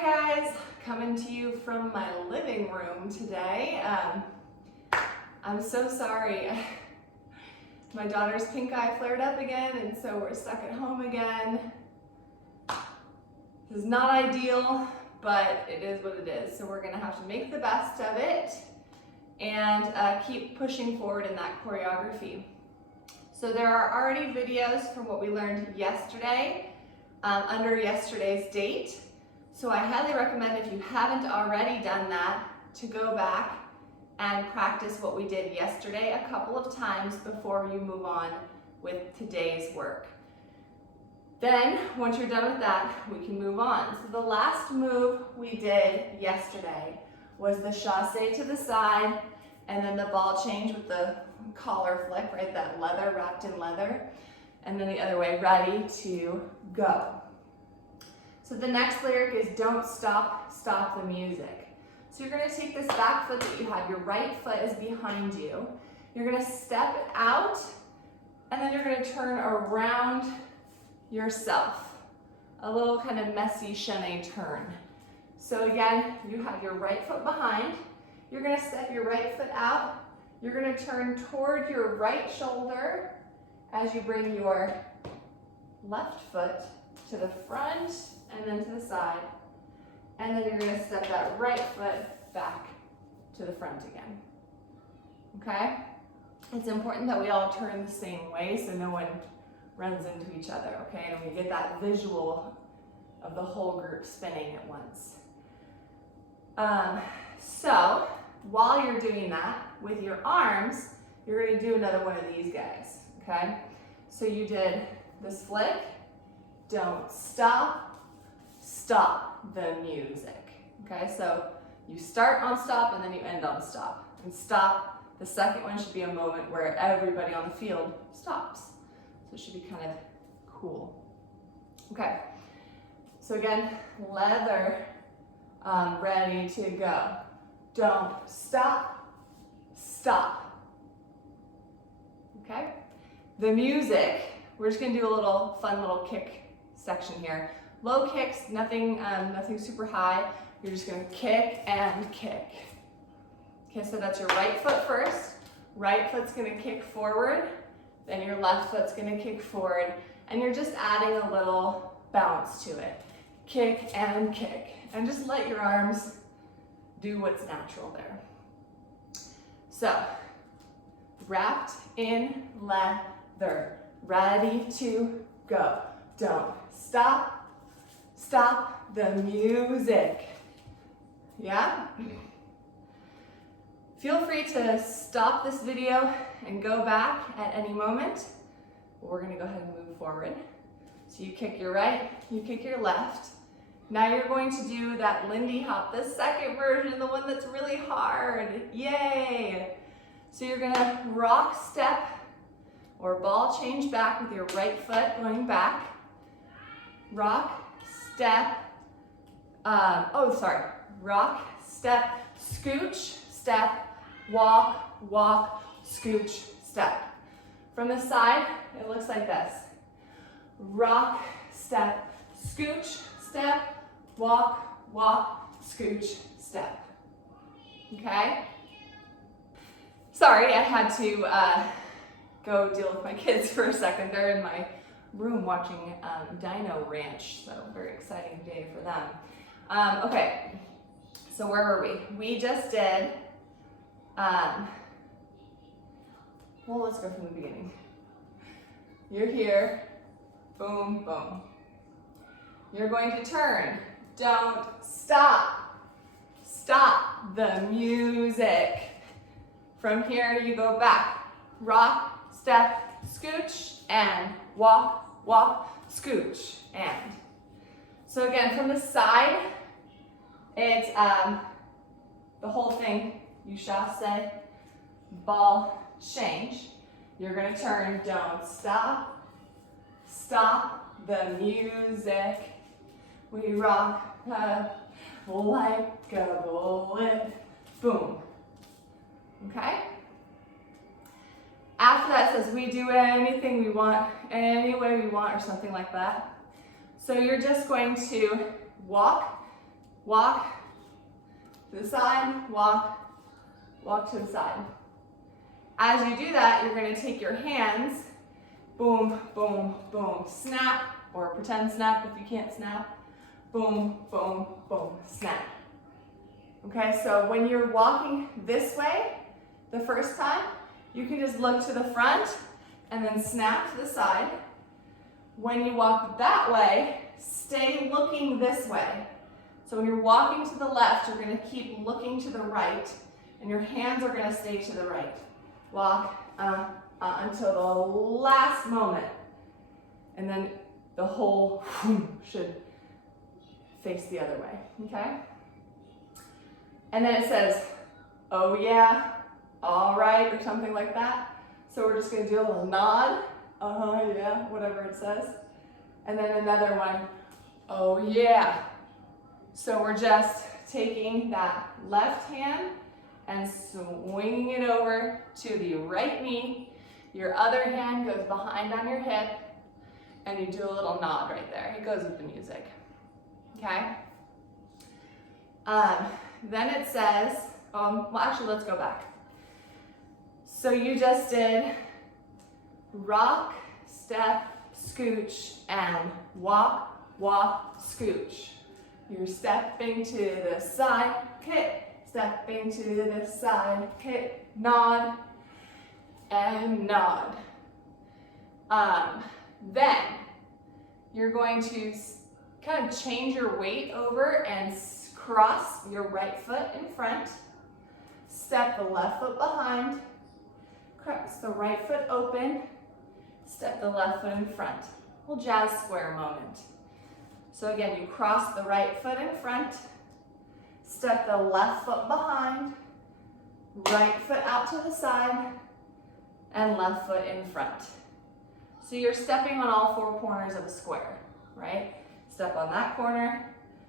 Hi guys, coming to you from my living room today. I'm so sorry. My daughter's pink eye flared up again, and so we're stuck at home again. This is not ideal, but it is what it is. So we're gonna have to make the best of it and keep pushing forward in that choreography. So there are already videos from what we learned yesterday under yesterday's date. So I highly recommend, if you haven't already done that, to go back and practice what we did yesterday a couple of times before you move on with today's work. Then, once you're done with that, we can move on. So the last move we did yesterday was the chassé to the side, and then the ball change with the collar flick, right? That leather, wrapped in leather. And then the other way, ready to go. So the next lyric is don't stop, stop the music. So you're gonna take this back foot that you have, your right foot is behind you. You're gonna step out, and then you're gonna turn around yourself. A little kind of messy chaîné turn. So again, you have your right foot behind. You're gonna step your right foot out. You're gonna turn toward your right shoulder as you bring your left foot to the front and then to the side. And then you're gonna step that right foot back to the front again. Okay? It's important that we all turn the same way so no one runs into each other, okay? And we get that visual of the whole group spinning at once. So while you're doing that with your arms, you're gonna do another one of these guys, okay? So you did this flick, don't stop, stop the music, okay? So you start on stop and then you end on stop. And stop, the second one should be a moment where everybody on the field stops. So it should be kind of cool. Okay, so again, leather, ready to go. Don't stop, stop. Okay? The music, we're just gonna do a little fun little kick section here. Low kicks, nothing super high. You're just gonna kick and kick. Okay, so that's your right foot first. Right foot's gonna kick forward. Then your left foot's gonna kick forward. And you're just adding a little bounce to it. Kick and kick. And just let your arms do what's natural there. So, wrapped in leather. Ready to go. Don't stop, stop the music. Yeah? Feel free to stop this video and go back at any moment. We're gonna go ahead and move forward. So you kick your right, you kick your left. Now you're going to do that Lindy hop, the second version, the one that's really hard. Yay! So you're gonna rock step or ball change back with your right foot going back. Rock, step, rock, step, scooch, step, walk, walk, scooch, step. From the side, it looks like this. Rock, step, scooch, step, walk, walk, scooch, step. Okay? Sorry, I had to go deal with my kids for a second. They're in my room watching Dino Ranch, so very exciting day for them. Okay, so where were we? We just did, well, let's go from the beginning. You're here, boom, boom. You're going to turn, don't stop, stop the music. From here, you go back, rock, step, scooch, and walk, walk, scooch, and. So again, from the side, it's the whole thing, you chassé, ball, change. You're gonna turn, don't stop, stop the music. We rock like a bullet, boom. Okay? After that, it says we do anything we want, any way we want, or something like that. So you're just going to walk walk to the side, walk, walk to the side. As you do that, you're going to take your hands, boom, boom, boom, snap, or pretend snap if you can't snap, boom, boom, boom, snap. Okay, so when you're walking this way the first time, you can just look to the front and then snap to the side. When you walk that way, stay looking this way. So when you're walking to the left, you're going to keep looking to the right, and your hands are going to stay to the right. Walk until the last moment, and then the whole should face the other way, okay? And then it says, oh yeah, all right, or something like that. So we're just going to do a little nod, yeah, whatever it says. And then another one, oh yeah. So we're just taking that left hand and swinging it over to the right knee. Your other hand goes behind on your hip, and you do a little nod right there. It goes with the music, okay? Then it says, well actually let's go back. So you just did rock, step, scooch, and walk, walk, scooch. You're stepping to the side, hit, stepping to the side, hit, nod, and nod. Then you're going to kind of change your weight over and cross your right foot in front, step the left foot behind, cross the right foot open, step the left foot in front. Little jazz square moment. So again, you cross the right foot in front, step the left foot behind, right foot out to the side, and left foot in front. So you're stepping on all four corners of a square, right? Step on that corner,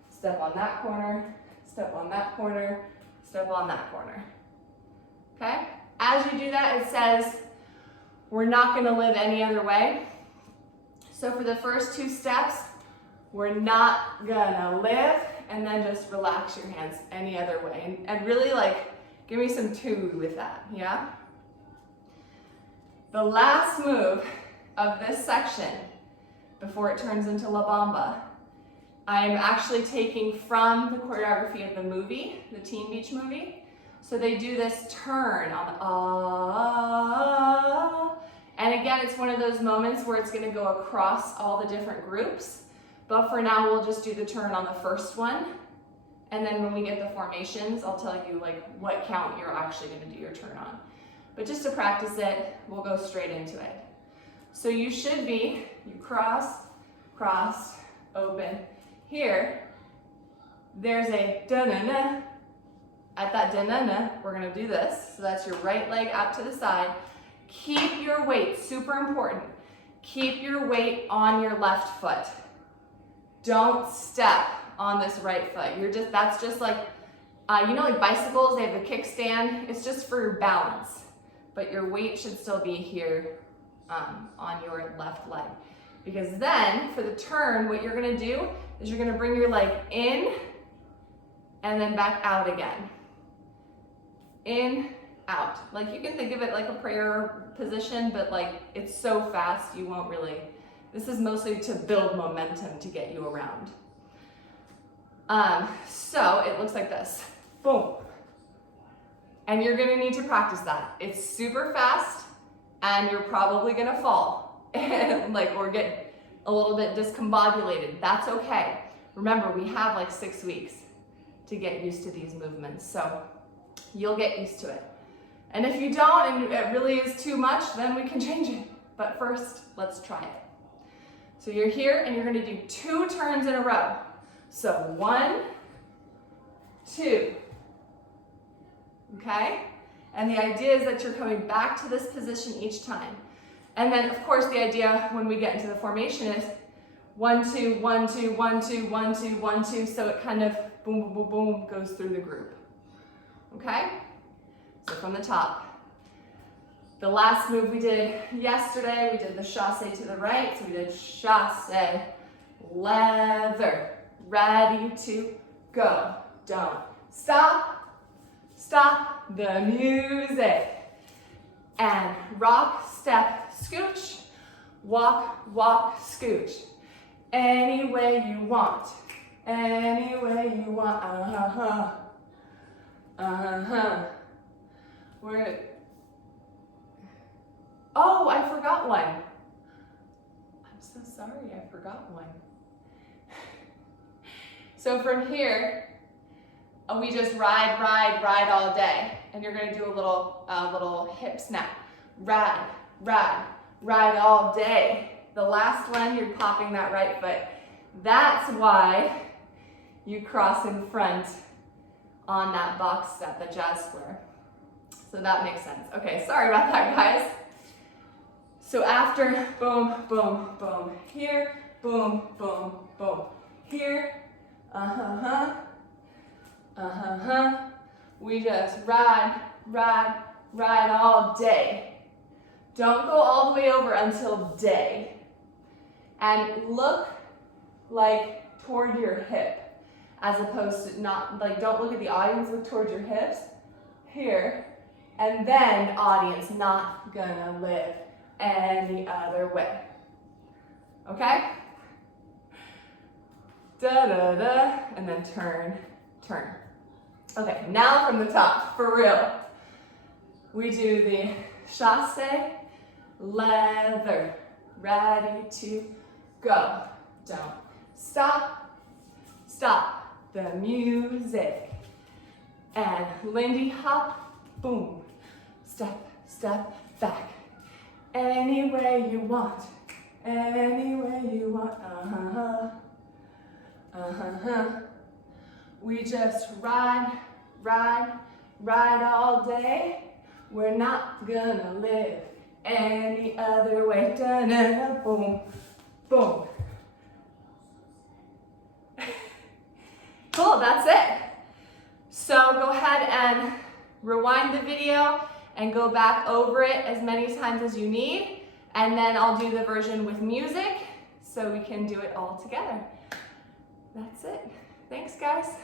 step on that corner, step on that corner, step on that corner. Okay? As you do that, it says, we're not gonna live any other way. So for the first two steps, we're not gonna live, and then just relax your hands any other way. And really like, give me some two with that, yeah? The last move of this section, before it turns into La Bamba, I'm actually taking from the choreography of the movie, the Teen Beach movie. So they do this turn on the and again, it's one of those moments where it's gonna go across all the different groups. But for now, we'll just do the turn on the first one. And then when we get the formations, I'll tell you like what count you're actually gonna do your turn on. But just to practice it, we'll go straight into it. So you should be, you cross, cross, open. Here, there's a da-na-na. At that da-na-na, we're gonna do this. So that's your right leg out to the side. Keep your weight, super important. Keep your weight on your left foot. Don't step on this right foot. That's just like, you know, like bicycles, they have the kickstand. It's just for balance, but your weight should still be here on your left leg. Because then for the turn, what you're gonna do is you're gonna bring your leg in and then back out again. In, out. Like you can think of it like a prayer position, but like it's so fast you won't really. This is mostly to build momentum to get you around. So it looks like this. Boom. And you're gonna need to practice that. It's super fast and you're probably gonna fall and or get a little bit discombobulated. That's okay. Remember, we have like 6 weeks to get used to these movements. So you'll get used to it. And if you don't and it really is too much, then we can change it. But first, let's try it. So you're here and you're gonna do 2 turns in a row. So 1, 2, okay? And the idea is that you're coming back to this position each time. And then of course the idea when we get into the formation is 1, 2, 1, 2, 1, 2, 1, 2, 1, 2, so it kind of boom, boom, boom, boom goes through the group, okay? So from the top. The last move we did yesterday, we did the chassé to the right. So we did chassé, leather, ready to go, don't stop, stop the music. And rock, step, scooch, walk, walk, scooch. Any way you want, any way you want, uh-huh, uh-huh. Oh, I forgot one. I'm so sorry, I forgot one. So from here, we just ride, ride, ride all day. And you're gonna do a little hip snap. Ride, ride, ride all day. The last one, you're popping that right foot. That's why you cross in front on that box step, the jazz square. So that makes sense. Okay, sorry about that, guys. So after boom, boom, boom, here, boom, boom, boom, here, uh-huh, uh-huh. We just ride, ride, ride all day. Don't go all the way over until day. And look like toward your hip, as opposed to not, like don't look at the audience, look towards your hips. Here, and then audience, not gonna live any other way. Okay? Da da da, and then turn, turn. Okay, now from the top, for real. We do the chasse, leather, ready to go. Don't stop, stop the music. And Lindy hop, boom, step, step, back. Any way you want, any way you want, uh-huh, uh-huh. We just ride, ride, ride all day. We're not gonna live any other way. Da-da-da, boom, boom. Cool, that's it. So go ahead and rewind the video and go back over it as many times as you need. And then I'll do the version with music so we can do it all together. That's it. Thanks, guys.